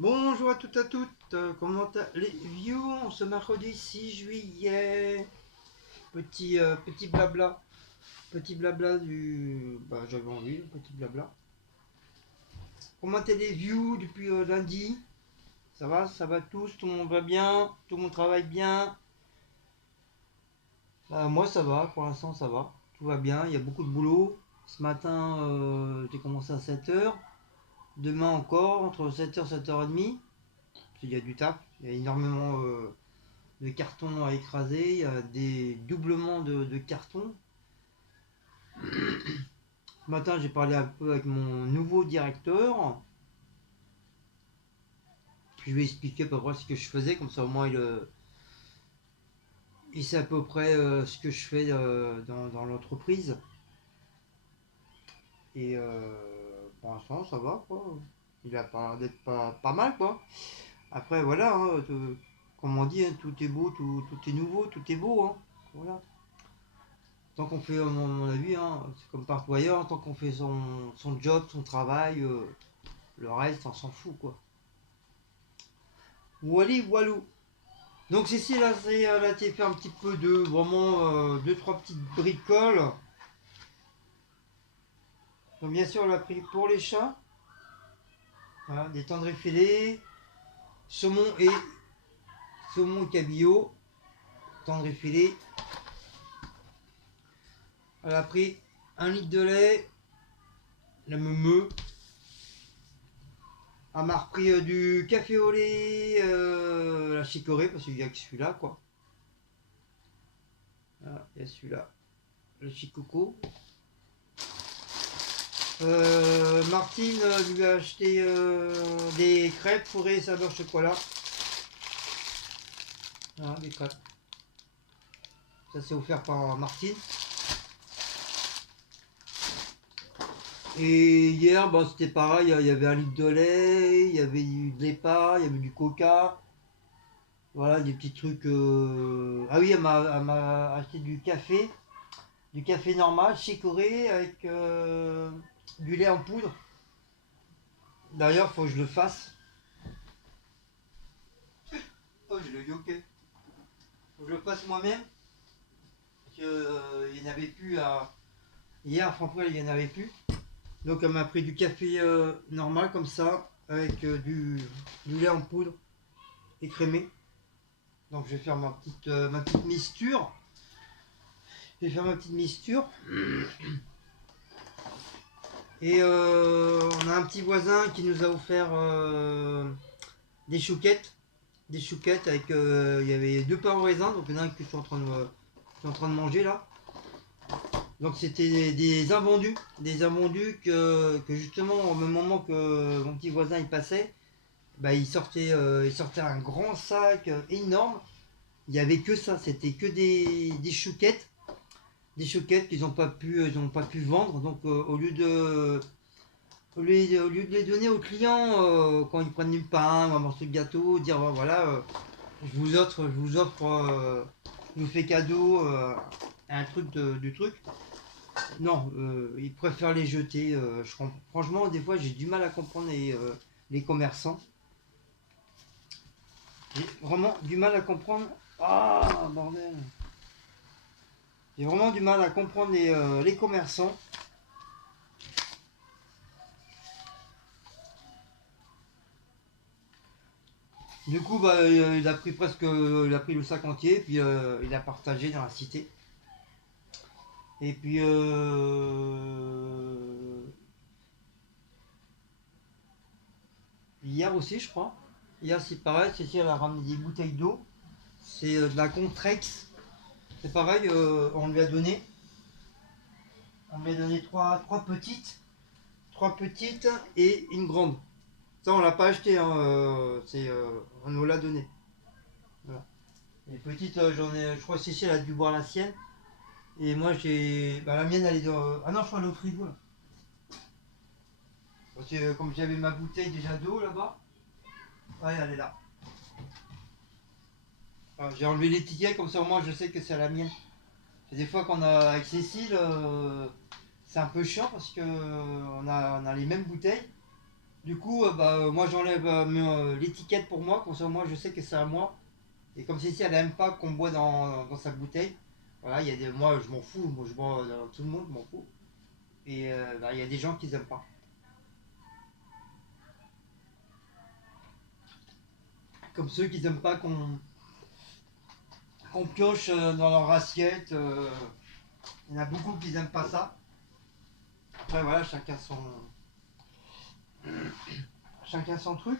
Bonjour à toutes et à toutes, comment allez-vous ce mercredi 6 juillet? Petit blabla du... Bah j'avais envie, petit blabla. Comment allez-vous depuis lundi? Ça va tous, tout le monde va bien, tout le monde travaille bien. Moi ça va, pour l'instant ça va, tout va bien, il y a beaucoup de boulot. Ce matin j'ai commencé à 7h, demain encore entre 7h et 7h30, il y a du taf, il y a énormément de cartons à écraser, il y a des doublements de cartons. Ce matin, j'ai parlé un peu avec mon nouveau directeur. Puis je lui ai expliqué à peu près ce que je faisais, comme ça au moins il sait à peu près ce que je fais dans l'entreprise. Et pour l'instant, ça va quoi. Il a pas d'être pas mal quoi. Après, voilà, hein, comme on dit, hein, tout est beau, tout est nouveau, tout est beau. Hein. Voilà. Tant qu'on fait, à mon avis, hein, c'est comme partout ailleurs, tant qu'on fait son job, son travail, le reste, on s'en fout, quoi. Wally, walou. Donc Cécile, là, elle a été fait un petit peu de, vraiment, deux, trois petites bricoles. Donc bien sûr, elle a pris pour les chats, voilà, des tendres filets, saumon et saumon et cabillaud, tendres filets. Elle a pris 1 litre de lait, la meumeu. Elle m'a repris du café au lait, la chicorée, parce qu'il n'y a que celui-là, quoi. Voilà, il y a celui-là, le chicoco. Martine lui a acheté des crêpes fourrées saveur chocolat. Voilà, des crêpes. Ça c'est offert par Martine. Et hier, bah, c'était pareil, il y avait 1 litre de lait, il y avait de l'épa, il y avait du coca. Voilà, des petits trucs. Ah oui, elle m'a acheté du café normal, chicoré, avec du lait en poudre. D'ailleurs, faut que je le fasse. Oh, j'ai le yoké. Faut que je le fasse moi-même. Parce qu'il n'y en avait plus à. Hier, franchement, il n'y en avait plus. Donc, elle m'a pris du café normal, comme ça, avec du lait en poudre écrémé. Donc, je vais faire ma petite misture. Je vais faire ma petite misture. Et on a un petit voisin qui nous a offert des chouquettes. Des chouquettes avec. Il y avait deux pains au raisin, donc il y en a un que je suis en train de manger là. Donc c'était des invendus. Des invendus que justement au même moment que mon petit voisin il passait, bah, il sortait un grand sac énorme. Il n'y avait que ça, c'était que des chouquettes. Des chouquettes qu'ils n'ont pas pu vendre. Donc au lieu de les donner aux clients quand ils prennent du pain ou un morceau de gâteau, dire bah, voilà, je vous fais cadeau un truc du truc. Non, ils préfèrent les jeter. Franchement, des fois, j'ai du mal à comprendre les commerçants. J'ai vraiment du mal à comprendre. Ah, bordel! J'ai vraiment du mal à comprendre les commerçants. Du coup, bah, il a pris le sac entier, puis il a partagé dans la cité. Et puis, hier aussi, je crois. Hier, c'est pareil, Cécile elle a ramené des bouteilles d'eau. C'est de la Contrex. C'est pareil, on lui a donné. On lui a donné trois petites et une grande. Ça, on l'a pas acheté, hein, on nous l'a donné. Voilà. Les petites, je crois que Cécile a dû boire la sienne. Et moi, bah, la mienne, elle est dans. Ah non, je crois elle est au frigo là. Parce que comme j'avais ma bouteille déjà d'eau là-bas, ouais, elle est là. Alors, j'ai enlevé l'étiquette, comme ça au moins je sais que c'est la mienne. Et des fois qu'on a avec Cécile, c'est un peu chiant parce que on a les mêmes bouteilles Du coup, moi j'enlève l'étiquette pour moi, comme ça moi je sais que c'est à moi. Et comme celle-ci elle aime pas qu'on boit dans sa bouteille, voilà, moi je m'en fous, moi je bois dans tout le monde, je m'en fous. Et il y a des gens qui aiment pas. Comme ceux qui aiment pas qu'on pioche dans leur assiette. Il y en a beaucoup qui n'aiment pas ça. Après voilà, chacun son truc.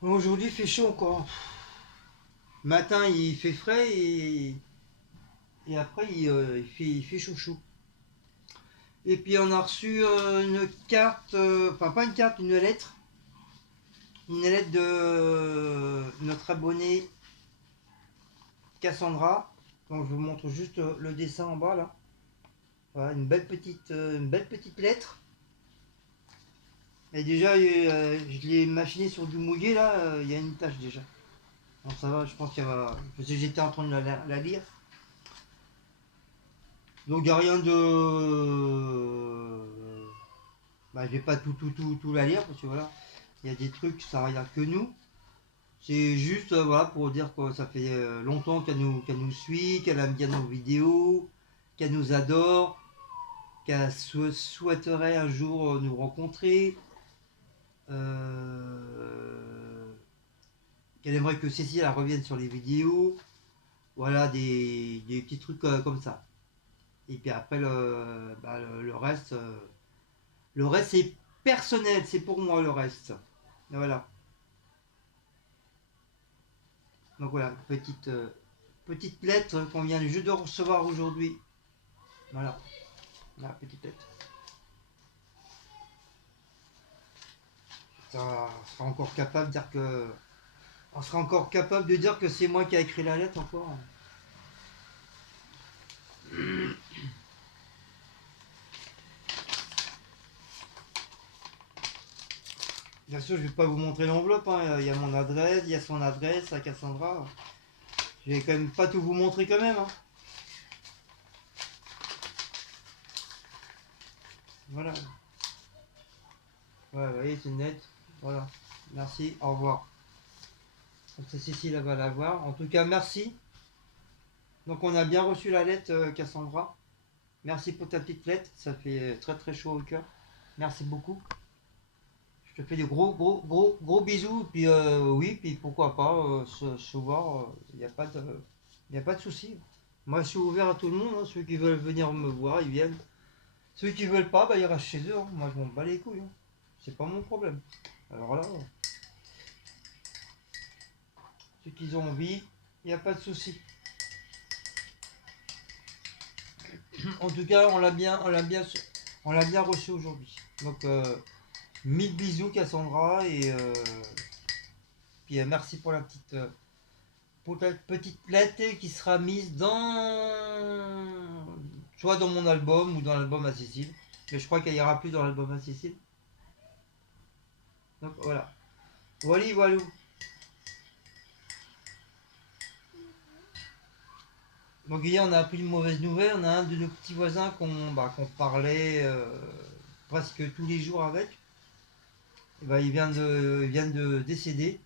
Aujourd'hui il fait chaud encore. Matin il fait frais et après il fait chouchou. Et puis on a reçu une carte, enfin pas une carte, une lettre. Une lettre de notre abonné Cassandra. Donc je vous montre juste le dessin en bas là. Voilà, une belle petite lettre. Et déjà, je l'ai machiné sur du mouillé là, il y a une tache déjà. Bon, ça va, je pense qu'il va. Parce que j'étais en train de la lire. Donc il n'y a rien de. Je vais pas tout la lire parce que voilà, il y a des trucs, ça regarde que nous. C'est juste voilà, pour dire que ça fait longtemps qu'elle nous suit, qu'elle aime bien nos vidéos, qu'elle nous adore, qu'elle souhaiterait un jour nous rencontrer, euh, qu'elle aimerait que Cécile elle revienne sur les vidéos, voilà des petits trucs comme ça. Et puis après le reste c'est personnel, c'est pour moi le reste. Et voilà. Donc voilà, petite lettre qu'on vient juste de recevoir aujourd'hui. Voilà, la petite lettre. Ça sera encore capable de dire que. On sera encore capable de dire que c'est moi qui a écrit la lettre encore. Bien sûr, je vais pas vous montrer l'enveloppe. Hein. Il y a mon adresse, il y a son adresse à Cassandra. Je vais quand même pas tout vous montrer quand même. Hein. Voilà. Ouais, vous voyez, c'est net. Voilà. Merci, au revoir. Donc c'est Cécile, elle va la voir. En tout cas, merci. Donc on a bien reçu la lettre, Cassandra. Merci pour ta petite lettre. Ça fait très très chaud au cœur. Merci beaucoup. Je te fais des gros bisous. Puis oui, puis pourquoi pas se voir. Il n'y a pas de, y a pas de souci. Moi, je suis ouvert à tout le monde. Hein. Ceux qui veulent venir me voir, ils viennent. Ceux qui veulent pas, ils restent chez eux. Hein. Moi, je m'en bats les couilles. Hein. C'est pas mon problème. Alors là, ceux qui ont envie, il n'y a pas de souci. En tout cas, on l'a bien reçu aujourd'hui. Donc, mille bisous, Cassandra, et puis merci pour la petite lettre qui sera mise soit dans mon album ou dans l'album à Cécile. Mais je crois qu'elle ira plus dans l'album à Cécile. Donc voilà. Voilà, voilà. Donc hier on a appris une mauvaise nouvelle. On a un de nos petits voisins qu'on parlait presque tous les jours avec. Et il vient de décéder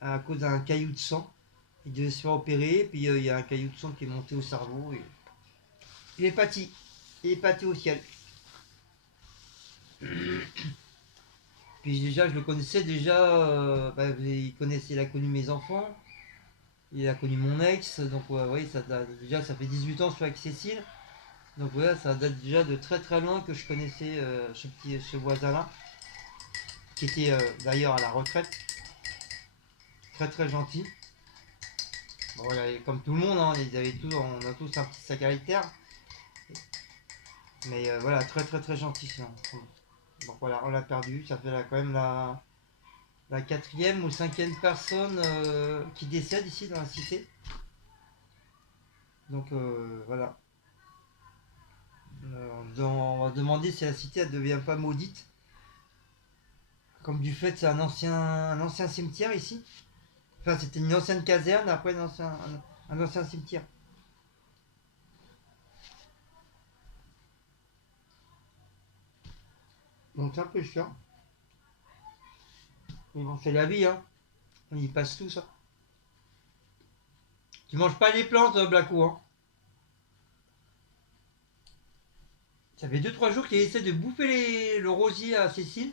à cause d'un caillou de sang. Il devait se faire opérer, puis il y a un caillou de sang qui est monté au cerveau. Et il est parti. Il est parti au ciel. Puis déjà, je le connaissais déjà. Il a connu mes enfants. Il a connu mon ex. Donc, ouais, déjà, ça fait 18 ans que je suis avec Cécile. Donc, voilà, ça date déjà de très très loin que je connaissais ce voisin-là. Qui était d'ailleurs à la retraite. Très très gentil. Bon, voilà, comme tout le monde, hein, on a tous un petit sac caractère. Mais voilà, très très très gentil. Donc voilà, on l'a perdu. Ça fait quand même la quatrième ou cinquième personne qui décède ici dans la cité. Donc voilà. On va demander si la cité elle devient pas maudite. Comme du fait c'est un ancien cimetière ici. Enfin c'était une ancienne caserne, après un ancien cimetière. Donc c'est un peu chiant. Mais bon, c'est la vie, hein. On y passe tout ça. Tu manges pas les plantes, Blacko, hein. Ça fait 2 3 jours qu'il essaie de bouffer le rosier à Cécile.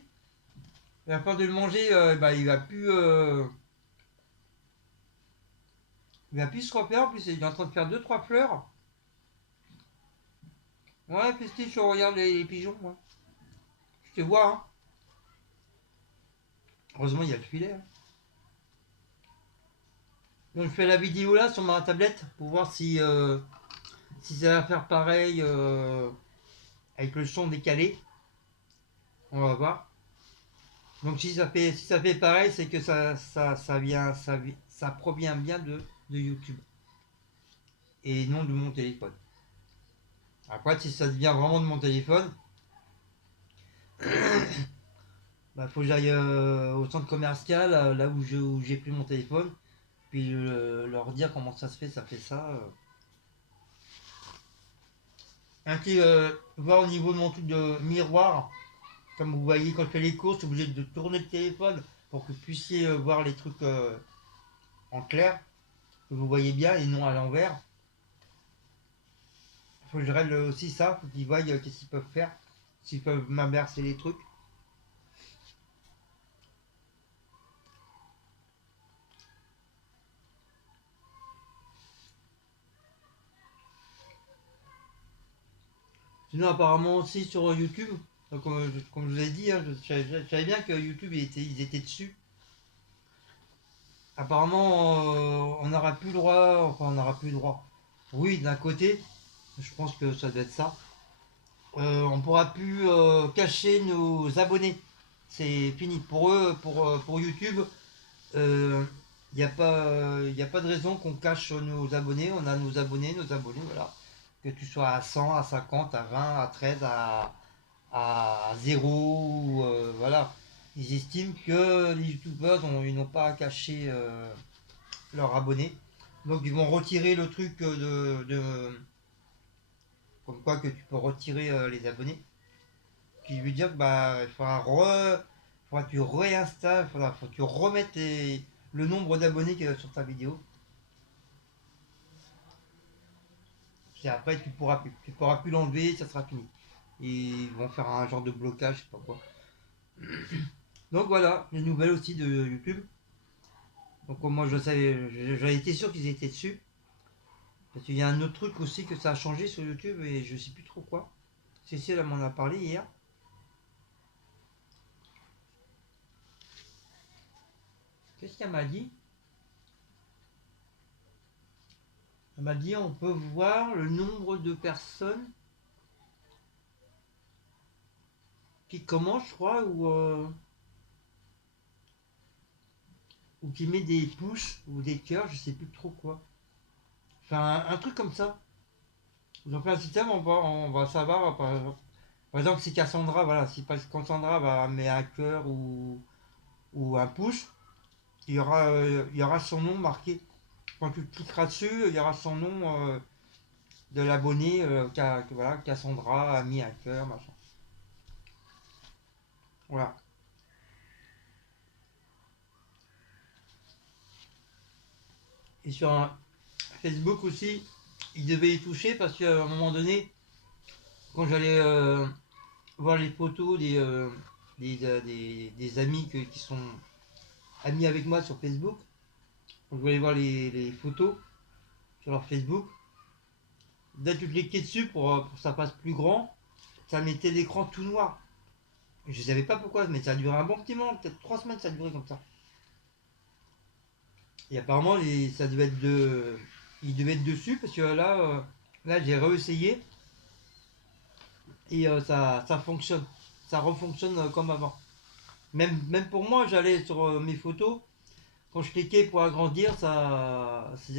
Et à force de le manger, bah, il va plus se refaire. En plus, il est en train de faire 2 3 fleurs. Ouais, Pestis, je regarde les pigeons, moi. Je te vois, hein. Heureusement, il y a le filet, hein. Donc, je fais la vidéo là sur ma tablette pour voir si ça va faire pareil avec le son décalé. On va voir. Donc, si ça fait pareil, c'est que ça provient bien de YouTube et non de mon téléphone. Après, si ça devient vraiment de mon téléphone, bah, faut que j'aille au centre commercial, là où j'ai pris mon téléphone, puis leur dire comment ça se fait, ça fait ça. Un petit voir au niveau de mon truc de miroir, comme vous voyez quand je fais les courses, je suis obligé de tourner le téléphone pour que vous puissiez voir les trucs en clair, que vous voyez bien et non à l'envers. Faut que je règle aussi ça, faut qu'ils voient qu'est-ce qu'ils peuvent faire, s'ils peuvent m'inverser les trucs. Sinon, apparemment aussi sur YouTube, donc, comme je vous ai dit, hein, je savais bien que YouTube ils étaient dessus. Apparemment, on n'aura plus le droit, enfin, on n'aura plus le droit. Oui, d'un côté, je pense que ça doit être ça. On pourra plus cacher nos abonnés. C'est fini pour eux, pour YouTube. Il n'y a pas de raison qu'on cache nos abonnés. On a nos abonnés, voilà. Que tu sois à 100, à 50, à 20, à 13, à 0, voilà. Ils estiment que les youtubeurs ils n'ont pas à cacher leurs abonnés. Donc ils vont retirer le truc comme quoi que tu peux retirer les abonnés. Qui veut dire que bah faudra que tu réinstalles, faut que tu remettes le nombre d'abonnés qu'il y a sur ta vidéo. Et après tu pourras plus l'enlever, ça sera fini. Et ils vont faire un genre de blocage, je sais pas quoi. Donc voilà, les nouvelles aussi de YouTube. Donc moi je savais, j'avais été sûr qu'ils étaient dessus. Parce qu'il y a un autre truc aussi que ça a changé sur YouTube et je sais plus trop quoi. Cécile elle m'en a parlé hier. Qu'est-ce qu'elle m'a dit? Elle m'a dit on peut voir le nombre de personnes qui commencent, je crois, ou qui met des pouces ou des cœurs, je sais plus trop quoi. Enfin, un truc comme ça. Ils ont fait un système, on va savoir, par exemple, si Cassandra, voilà, si Cassandra va mettre un cœur ou un pouce, il y aura son nom marqué. Quand tu cliqueras dessus, il y aura son nom de l'abonné, voilà, Cassandra a mis un cœur, machin. Voilà. Et sur Facebook aussi, il devait y toucher parce qu'à un moment donné, quand j'allais voir les photos des amis qui sont amis avec moi sur Facebook, quand je voulais voir les photos sur leur Facebook, dès que tu cliquais dessus pour que ça passe plus grand, ça mettait l'écran tout noir. Je ne savais pas pourquoi, mais ça a duré un bon petit moment, peut-être 3 semaines ça a duré comme ça. Et apparemment, ça devait être il devait être dessus parce que là j'ai réessayé et ça fonctionne. Ça refonctionne comme avant. Même pour moi, j'allais sur mes photos, quand je cliquais pour agrandir,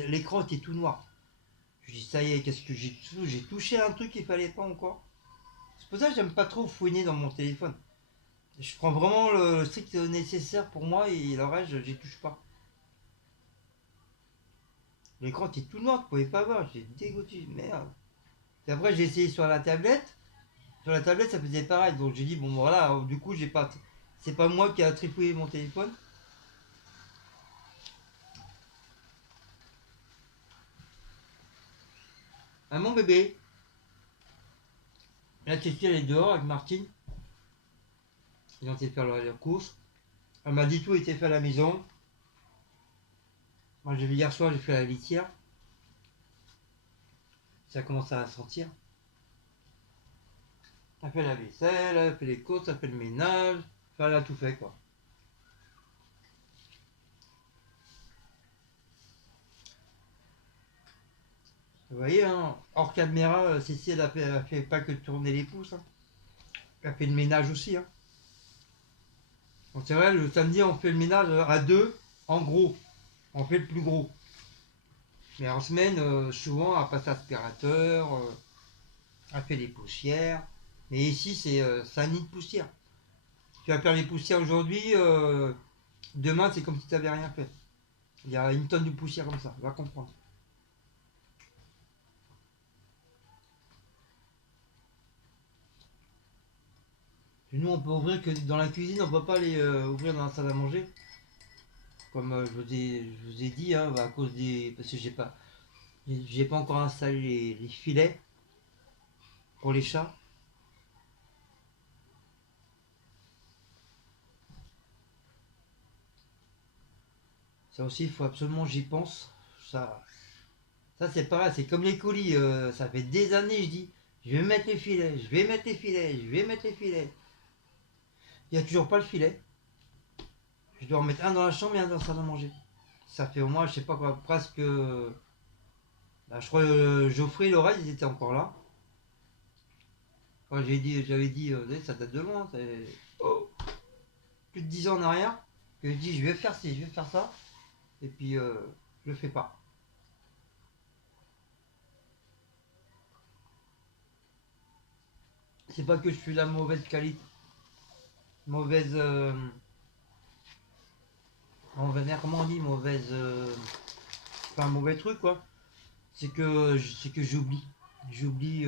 l'écran était tout noir. Je dis ça y est, qu'est-ce que j'ai touché un truc qu'il fallait pas encore. C'est pour ça que j'aime pas trop fouiner dans mon téléphone. Je prends vraiment le strict nécessaire pour moi et le reste, j'y touche pas. L'écran était tout noir, tu pouvais pas voir, j'ai dégoûté, merde. Et après, j'ai essayé sur la tablette, Sur la tablette, ça faisait pareil. Donc j'ai dit, bon voilà, alors, du coup, j'ai pas. C'est pas moi qui a trifouillé mon téléphone. Ah mon bébé. La Tessie, elle est dehors avec Martine. Ils ont été faire leurs courses. Elle m'a dit tout était fait à la maison. Moi, j'ai vu hier soir, j'ai fait la litière. Ça commence à sentir. Elle fait la vaisselle, elle fait les courses, elle fait le ménage. Enfin, elle a tout fait quoi. Vous voyez, hein, hors caméra, Cécile elle a fait pas que tourner les pouces. Hein. Elle a fait le ménage aussi. Hein. Donc c'est vrai, le samedi, on fait le ménage à deux, en gros. On fait le plus gros. Mais en semaine, souvent, elle passe l'aspirateur, elle fait les poussières. Mais ici, c'est un nid de poussière. Tu vas faire les poussières aujourd'hui, demain, c'est comme si tu n'avais rien fait. Il y a une tonne de poussière comme ça, va comprendre. Nous, on peut ouvrir que dans la cuisine, on peut pas les ouvrir dans la salle à manger. Comme je vous ai dit, hein, à cause des. Parce que j'ai pas encore installé les filets pour les chats. Ça aussi, il faut absolument j'y pense. Ça, ça c'est pareil, c'est comme les colis. Ça fait des années, je dis, je vais mettre les filets, je vais mettre les filets, je vais mettre les filets. Il n'y a toujours pas le filet. Je dois en mettre un dans la chambre et un dans la salle à manger. Ça fait au moins, je sais pas quoi, presque. Bah, je crois Geoffrey et Laura, ils étaient encore là. Quand j'avais dit, ça date de loin, c'est plus de 10 ans en arrière. Que je dis, je vais faire ci, je vais faire ça. Et puis, je le fais pas. C'est pas que je suis la mauvaise qualité, mauvaise, comment on dit, mauvaise, enfin mauvais truc quoi. C'est que j'oublie, j'oublie.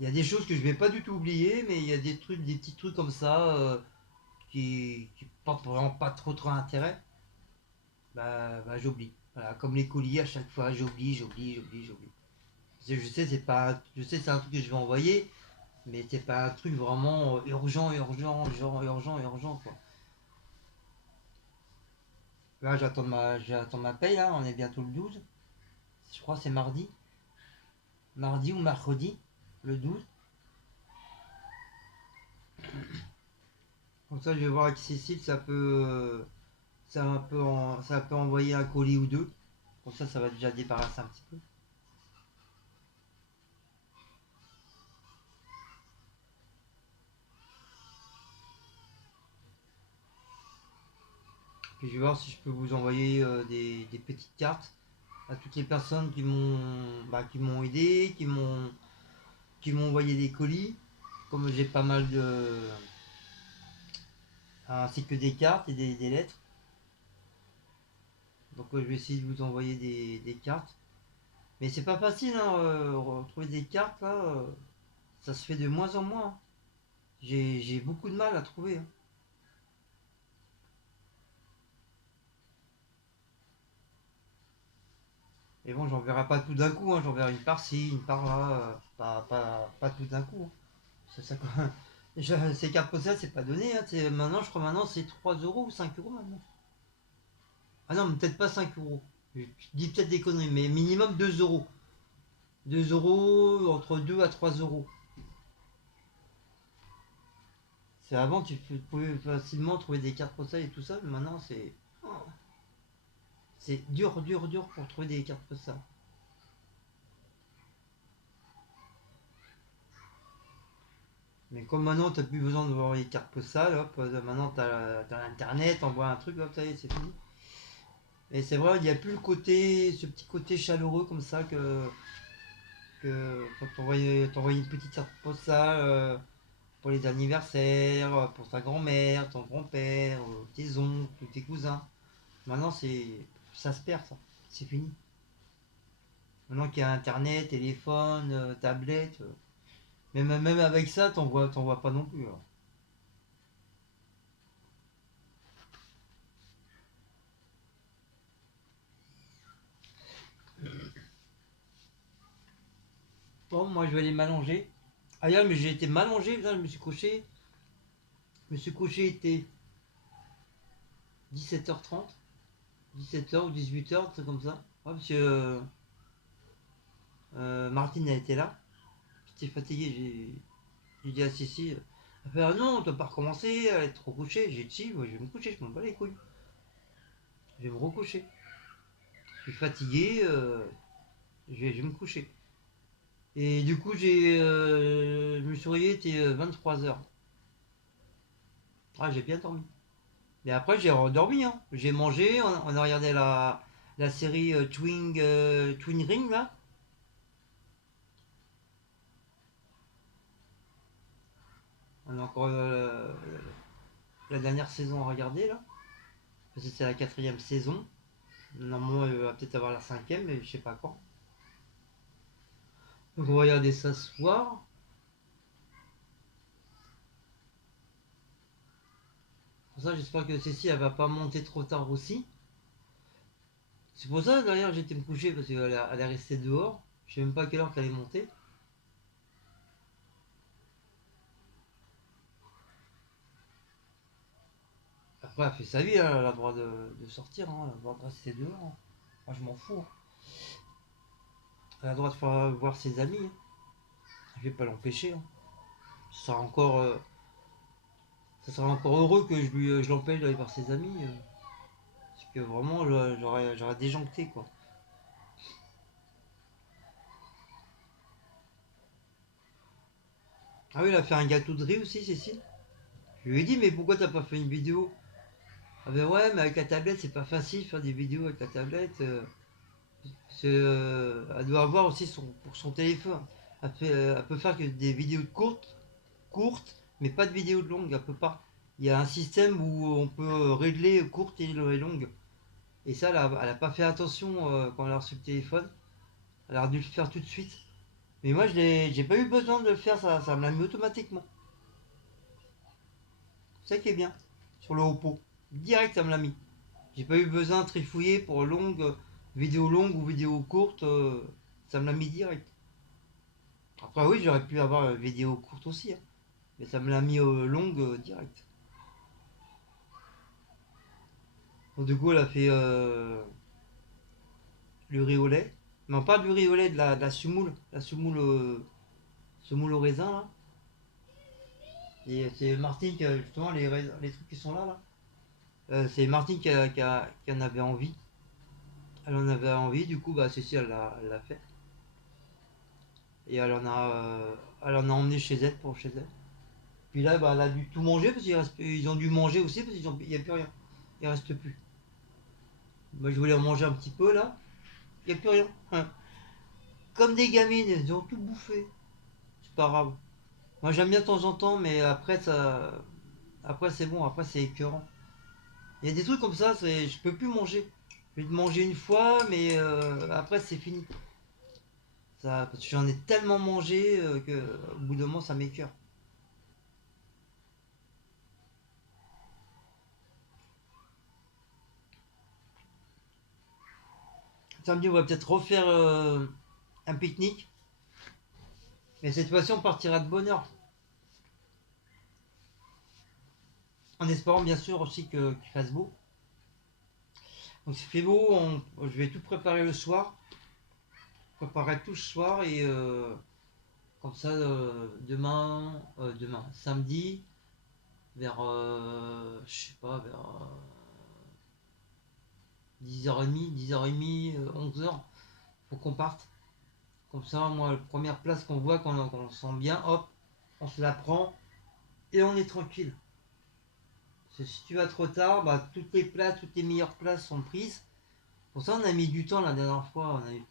Il y a des choses que je vais pas du tout oublier, mais il y a des trucs, des petits trucs comme ça qui portent vraiment pas trop intérêt. Bah j'oublie. Voilà, comme les colis à chaque fois, j'oublie. Je sais c'est pas, je sais c'est un truc que je vais envoyer, mais c'est pas un truc vraiment urgent quoi. Là, j'attends ma paye, là, on est bientôt le 12. Je crois que c'est mardi. Mardi ou mercredi, le 12. Comme ça, je vais voir avec Cécile, ça peut envoyer un colis ou deux. Comme ça va déjà débarrasser un petit peu. Puis je vais voir si je peux vous envoyer des petites cartes à toutes les personnes qui m'ont aidé, qui m'ont envoyé des colis. Comme j'ai pas mal de, ainsi que des cartes et des lettres. Donc je vais essayer de vous envoyer des cartes. Mais c'est pas facile, hein, retrouver des cartes là, ça se fait de moins en moins. Hein. J'ai beaucoup de mal à trouver. Hein. Et bon, j'en verrai pas tout d'un coup, hein, j'en verrai une par-ci, une par-là, pas tout d'un coup. Hein. C'est ça quoi. Ces cartes postales, c'est pas donné. Hein, maintenant, je crois maintenant c'est 3 euros ou 5 euros maintenant. Ah non, peut-être pas 5 euros. Je dis peut-être des conneries, mais minimum 2 euros. 2 euros, entre 2 à 3 euros. C'est avant, tu pouvais facilement trouver des cartes postales et tout ça, mais maintenant c'est dur pour trouver des cartes postales. Mais comme maintenant t'as plus besoin de voir les cartes postales, hop, maintenant t'as l'internet, t'envoies un truc, hop, ça y est, c'est fini. Et c'est vrai, il n'y a plus ce petit côté chaleureux comme ça que quand t'envoyais une petite carte postale pour les anniversaires, pour ta grand-mère, ton grand-père, tes oncles, ou tes cousins. Maintenant ça se perd ça, c'est fini. Maintenant qu'il y a internet, téléphone, tablette. Même avec ça, t'en vois pas non plus, alors. Bon, moi je vais aller m'allonger. Ah, hier, mais j'ai été m'allonger, putain, je me suis couché. Je me suis couché, il était 17h30, 17h ou 18h, c'est comme ça. Ouais, parce que Martine a été là. J'étais fatigué, j'ai dit à Cécile, elle fait, ah non, on doit pas recommencer, elle est trop couchée. J'ai dit, si, moi je vais me coucher, je m'en bats les couilles. Je vais me recoucher. Je suis fatigué, je vais me coucher. Et du coup, je me suis réveillé, il était 23h. Ah, j'ai bien dormi. Et après, j'ai redormi, hein. J'ai mangé, on a regardé la série Twin Ring, là. On a encore la dernière saison à regarder, là. Parce que c'est la quatrième saison. Normalement, il va peut-être avoir la cinquième, mais je sais pas quand. Donc, on va regarder ça ce soir. Pour ça, j'espère que Cécile, elle va pas monter trop tard aussi. C'est pour ça, d'ailleurs, j'étais me coucher, parce qu'elle est restée dehors. Je sais même pas à quelle heure qu'elle est montée. Après, elle fait sa vie, hein, elle a le droit de sortir, hein, elle a le droit de rester dehors, hein. Moi, je m'en fous, hein. Elle a le droit de faire voir ses amis, hein. Je vais pas l'empêcher, hein. Ça sera encore, ça sera encore heureux que je l'empêche d'aller voir ses amis. Parce que vraiment, j'aurais déjoncté, quoi. Ah oui, elle a fait un gâteau de riz aussi, Cécile. Je lui ai dit, mais pourquoi t'as pas fait une vidéo? Ah ben ouais, mais avec la tablette, c'est pas facile de faire des vidéos avec la tablette. Elle doit avoir aussi pour son téléphone. Elle peut faire que des vidéos courtes, mais pas de vidéos longues. Elle peut pas. Il y a un système où on peut régler courte et longue. Et ça, elle a pas fait attention quand elle a reçu le téléphone. Elle a dû le faire tout de suite. Mais moi, j'ai pas eu besoin de le faire, ça me l'a mis automatiquement. C'est ça qui est bien. Sur le Oppo. Direct, ça me l'a mis. J'ai pas eu besoin de trifouiller pour vidéo longue ou vidéo courte. Ça me l'a mis direct. Après, oui, j'aurais pu avoir une vidéo courte aussi, hein. Mais ça me l'a mis longue direct. Donc, du coup, elle a fait le riz au lait. Non, pas du riz au lait, de la semoule. La semoule au raisin, là. Et c'est Martine qui a justement les trucs qui sont là, là. C'est Martine qui en avait envie. Elle en avait envie, du coup, bah, Cécile, elle l'a fait. Et elle en a emmené chez elle pour chez elle. Puis là, bah, elle a dû tout manger parce qu'ils ont dû manger aussi parce qu'il n'y a plus rien. Il reste plus. Moi, je voulais en manger un petit peu là. Il n'y a plus rien. Hein. Comme des gamines, ils ont tout bouffé. C'est pas grave. Moi, j'aime bien de temps en temps, mais après, après c'est bon. Après, c'est écœurant. Il y a des trucs comme ça, je peux plus manger. Je vais te manger une fois, mais après, c'est fini. Ça, parce que j'en ai tellement mangé que au bout d'un moment, ça m'écœure. Samedi, on va peut-être refaire un pique-nique. Mais cette fois-ci, on partira de bonne heure. En espérant bien sûr aussi qu'il fasse beau. Donc s'il fait beau, je vais tout préparer le soir. Préparer tout ce soir et comme ça demain, samedi, vers je sais pas, vers 10h30, 10h30, 11h, faut qu'on parte. Comme ça, moi, la première place qu'on voit, qu'on sent bien, hop, on se la prend et on est tranquille. Parce que si tu vas trop tard, bah, toutes les meilleures places sont prises. Pour ça, on a mis du temps la dernière fois. On a eu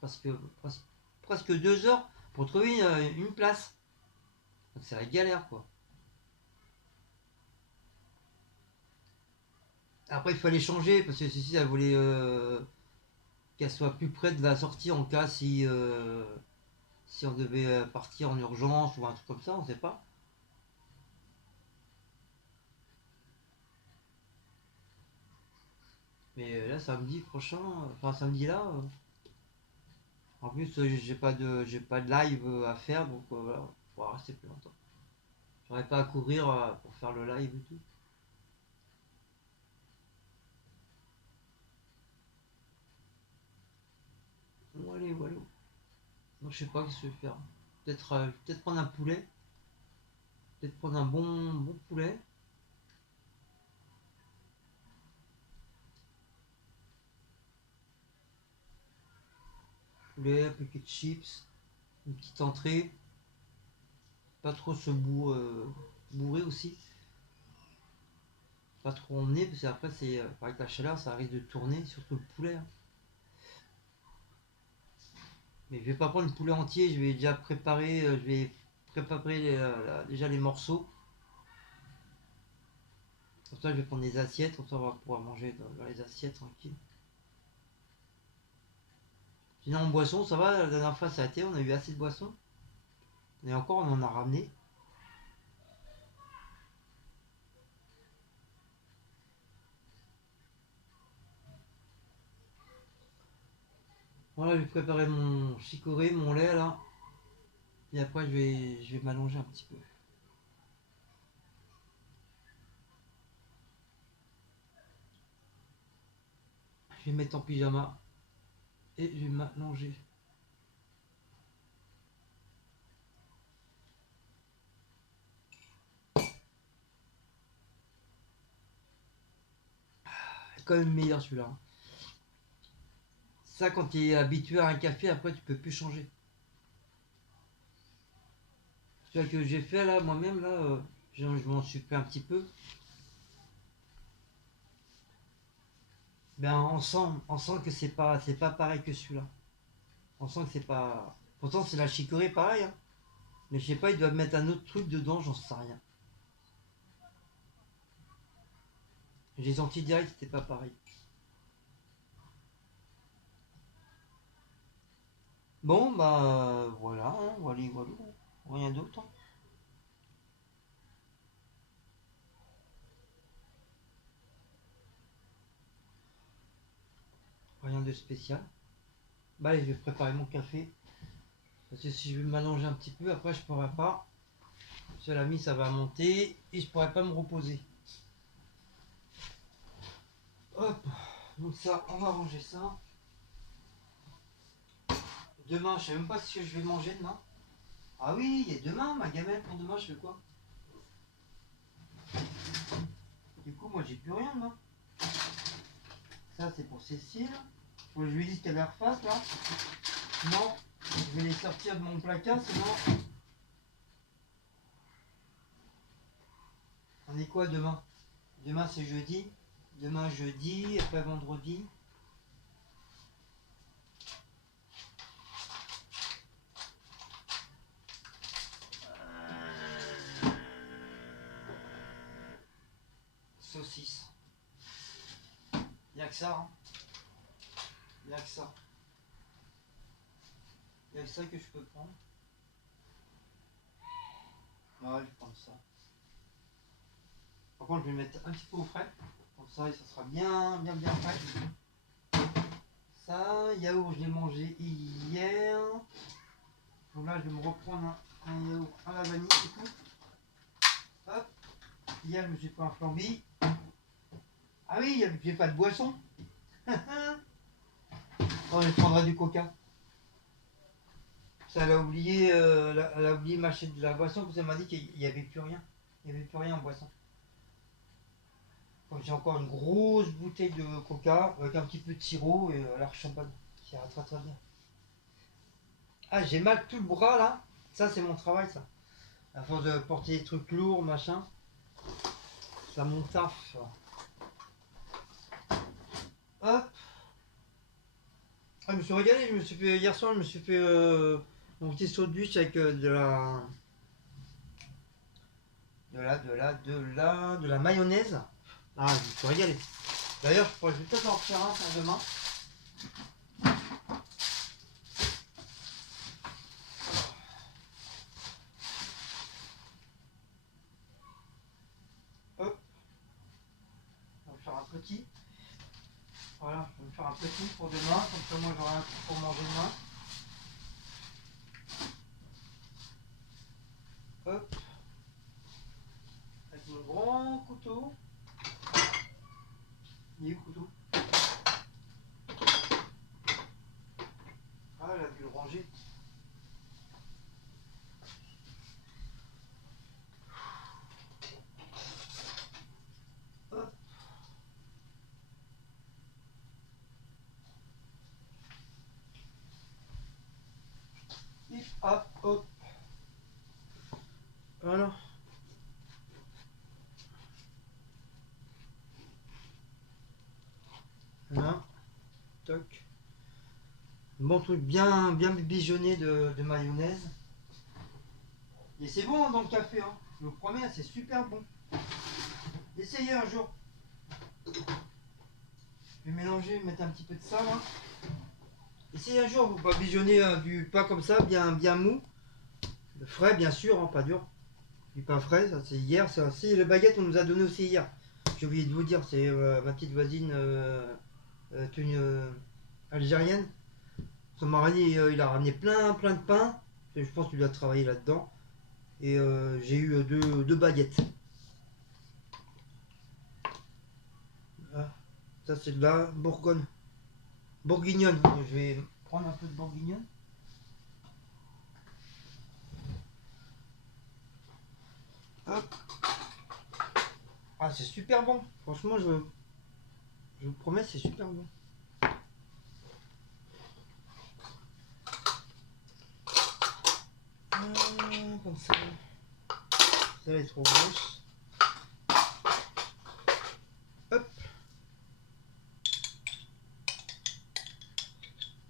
presque 2 heures pour trouver une place. Donc c'est la galère, quoi. Après, il fallait changer parce que ceci, elle voulait qu'elle soit plus près de la sortie en cas si Si on devait partir en urgence ou un truc comme ça, on sait pas. Mais là, samedi prochain, enfin samedi là, en plus j'ai pas de live à faire, donc voilà, on va rester plus longtemps. J'aurais pas à courir pour faire le live et tout. Voilà, voilà. Donc je sais pas ce que je vais faire. Peut-être prendre un poulet. Peut-être prendre un bon poulet. Poulet, un paquet de chips, une petite entrée. Pas trop bourrer aussi. Pas trop emmener, parce qu'après, avec la chaleur, ça risque de tourner, surtout le poulet, hein. Mais je vais pas prendre le poulet entier, je vais déjà préparer, je vais préparer déjà les morceaux. Comme ça, je vais prendre des assiettes, comme ça, on va pouvoir manger dans les assiettes tranquille. Sinon, en boisson, ça va, la dernière fois, ça a été, on a eu assez de boissons. Et encore, on en a ramené. Voilà, je vais préparer mon chicorée, mon lait là. Et après, je vais m'allonger un petit peu. Je vais me mettre en pyjama et je vais m'allonger. C'est quand même meilleur celui-là. Ça, quand tu es habitué à un café, après, tu peux plus changer. Celui que j'ai fait là, moi-même, là, je m'en suis fait un petit peu. Ben, on sent que c'est pas pareil que celui-là. On sent que c'est pas. Pourtant, c'est la chicorée pareil, hein. Mais je sais pas, ils doivent mettre un autre truc dedans, j'en sais rien. J'ai senti direct, c'était pas pareil. Bon, bah voilà, hein, voilà, voilà. Rien d'autre, hein. Rien de spécial. Bah allez, je vais préparer mon café. Parce que si je vais m'allonger un petit peu, après je pourrai pas. Parce que la mise ça va monter et je pourrai pas me reposer. Hop, donc ça, on va ranger ça. Demain, je sais même pas ce que je vais manger demain. Ah oui, il y a demain, ma gamelle pour demain, je fais quoi? Du coup, moi j'ai plus rien demain. Ça c'est pour Cécile. Faut que je lui dise qu'elle les refasse là. Non, je vais les sortir de mon placard, sinon. On est quoi demain? Demain c'est jeudi. Demain jeudi, après vendredi. Saucisse. Y'a que ça, hein. Y'a que ça. Y'a que ça que je peux prendre. Ouais, je vais prendre ça. Par contre, je vais mettre un petit peu au frais. Comme ça, ça sera bien, bien, bien frais. Ça, yaourt, je l'ai mangé hier. Donc là, je vais me reprendre un yaourt à la vanille, du coup. Hop. Hier, je me suis pris un flambi. Ah oui, j'ai pas de boisson. Oh, je prendrai du coca. Ça, elle a oublié m'acheter de la boisson parce qu'elle m'a dit qu'il n'y avait plus rien. Il n'y avait plus rien en boisson. Donc, j'ai encore une grosse bouteille de coca avec un petit peu de sirop et alors champagne. Ça ira très très bien. Ah, j'ai mal tout le bras là. Ça, c'est mon travail, ça. À force de porter des trucs lourds, machin. Ça mon taf. Hop. Ah, je me suis régalé. Hier soir, je me suis fait mon petit sandwich avec de la mayonnaise. Ah, je me suis régalé. D'ailleurs, je vais peut-être en refaire un pour demain. petit. Voilà, je vais me faire un petit pour demain, comme ça moi j'aurai un truc pour manger demain. Hop. Avec mon grand couteau. Il est où le couteau? Ah, elle a dû le ranger. Hop. Hip, hop, hop. Voilà. Voilà. Toc. Bon truc bien bijonné de mayonnaise. Et c'est bon hein, dans le café, hein. Je vous promets, c'est super bon. Essayez un jour. Je vais mélanger, mettre un petit peu de ça là. Essayez un jour, vous pas bijonner du pain comme ça, bien mou. Frais bien sûr, hein, pas dur. Du pain frais, ça c'est hier. Ça, c'est le baguette on nous a donné aussi hier. J'ai oublié de vous dire, c'est ma petite voisine tenue algérienne. Son mari il a ramené plein de pain. Je pense qu'il doit travailler là-dedans. Et j'ai eu deux baguettes. Ah, ça c'est de la Bourgogne. Bourguignonne. Je vais prendre un peu de bourguignonne. Hop. Ah c'est super bon. Franchement je vous promets c'est super bon. Comme ça. Ça elle est trop grosse. Hop.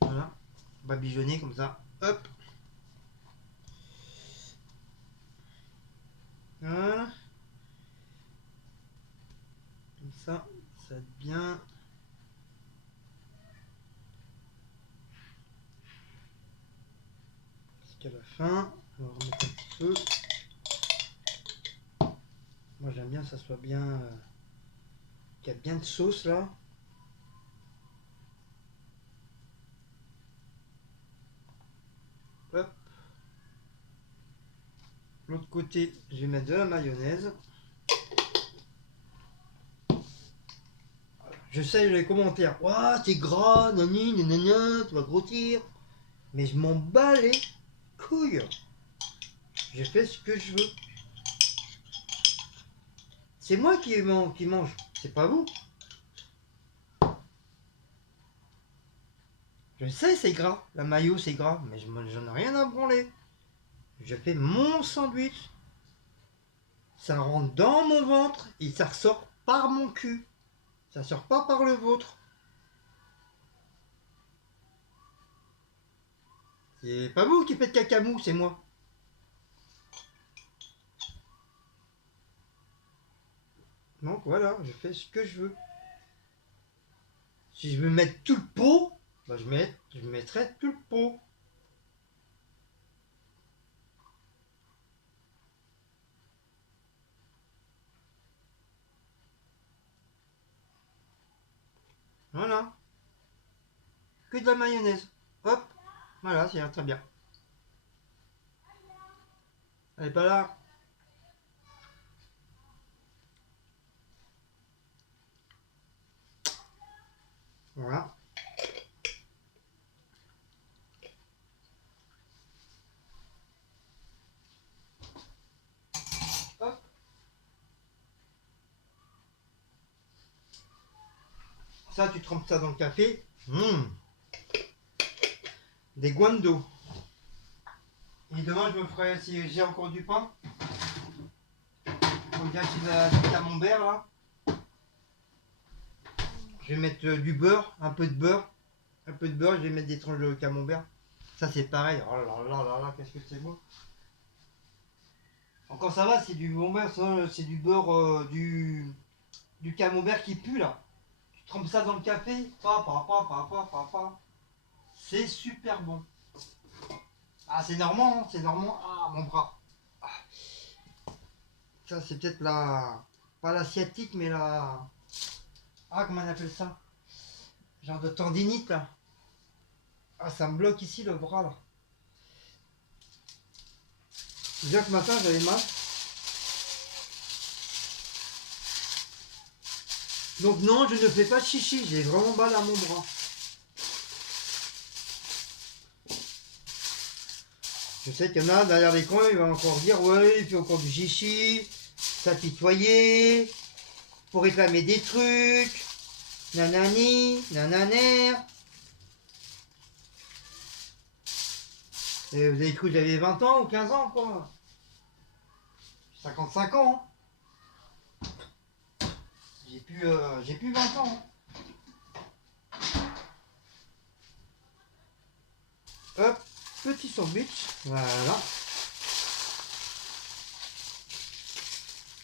Voilà. On va bijonner comme ça. Hop. Voilà. Comme ça va être bien. Jusqu'à la fin. On va remettre un petit peu. Moi j'aime bien que ça soit bien. Qu'il y a bien de sauce là. Hop. L'autre côté, je vais mettre de la mayonnaise. Je sais les commentaires. Ouah, c'est gras, nani, nanana, tu vas grossir. Mais je m'en bats les couilles. Je fais ce que je veux. C'est moi qui mange, c'est pas vous. Je sais c'est gras, la mayo c'est gras, mais j'en ai rien à branler. Je fais mon sandwich. Ça rentre dans mon ventre et ça ressort par mon cul. Ça sort pas par le vôtre. C'est pas vous qui faites cacamou, c'est moi. Donc voilà, je fais ce que je veux. Si je veux mettre tout le pot, bah je mettrai tout le pot. Voilà. Que de la mayonnaise. Hop. Voilà, c'est très bien. Elle est pas là. Voilà. Hop. Ça, tu trempes ça dans le café. Des guandos. Et demain, je me ferai, si j'ai encore du pain, comme j'ai acheté du camembert là, je vais mettre du beurre, un peu de beurre, je vais mettre des tranches de camembert. Ça, c'est pareil. Oh là là là là, qu'est-ce que c'est bon. Encore ça va, c'est du bon beurre, c'est du beurre, du camembert qui pue là. Tu trempes ça dans le café, c'est super bon. Ah, c'est normand, hein, c'est normand. Ah, mon bras. Ah. Ça, c'est peut-être la. Pas l'asiatique, mais la. Ah, comment on appelle ça? Genre de tendinite là. Ah, ça me bloque ici le bras là. Déjà que matin j'avais mal. Donc non, je ne fais pas de chichi, j'ai vraiment mal à mon bras. Je sais qu'il y en a derrière les coins, il va encore dire ouais, il fait encore du chichi, s'apitoyer, pour réclamer des trucs, nanani, nananer. Et vous avez cru que j'avais 20 ans ou 15 ans quoi? 55 ans. Hein. J'ai plus 20 ans. Hein. Hop, petit sandwich, voilà.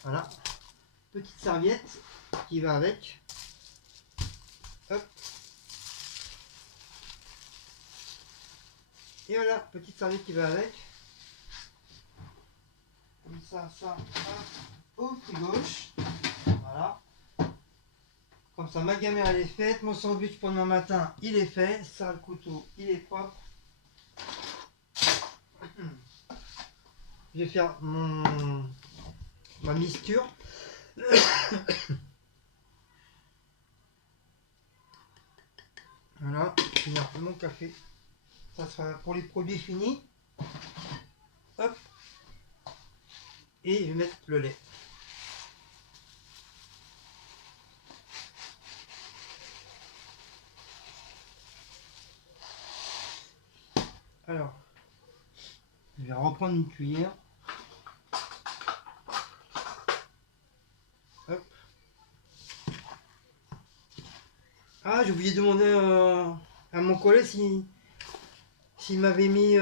Voilà. Petite serviette qui va avec. Hop. Et voilà, petite serviette qui va avec. Comme ça, au gauche. Voilà. Comme ça, ma gamelle elle est faite. Mon sandwich pour demain matin, il est fait. Ça, le couteau, il est propre. Je vais faire ma mixture. Voilà, finir mon café. Ça sera pour les produits finis. Hop. Et je vais mettre le lait. Alors, je vais reprendre une cuillère. Hop. Ah, j'ai oublié de demander à mon collègue s'il m'avait mis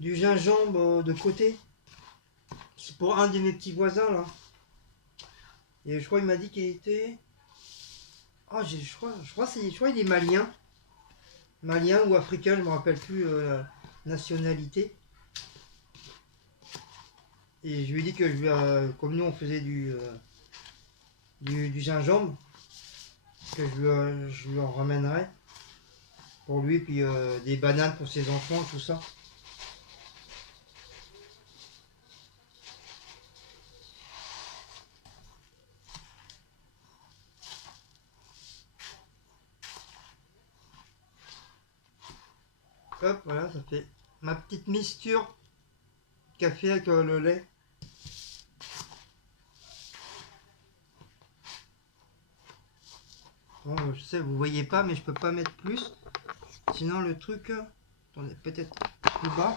du gingembre de côté. C'est pour un de mes petits voisins là. Et je crois qu'il m'a dit qu'il était. Ah, je crois qu'il est malien. Malien ou africain, je me rappelle plus la nationalité. Et je lui ai dit que comme nous on faisait du gingembre, que je lui en ramènerais pour lui, puis des bananes pour ses enfants, tout ça. Hop, voilà, ça fait ma petite mixture café avec le lait. Bon, je sais, vous voyez pas, mais je peux pas mettre plus. Sinon le truc, attendez, peut-être plus bas.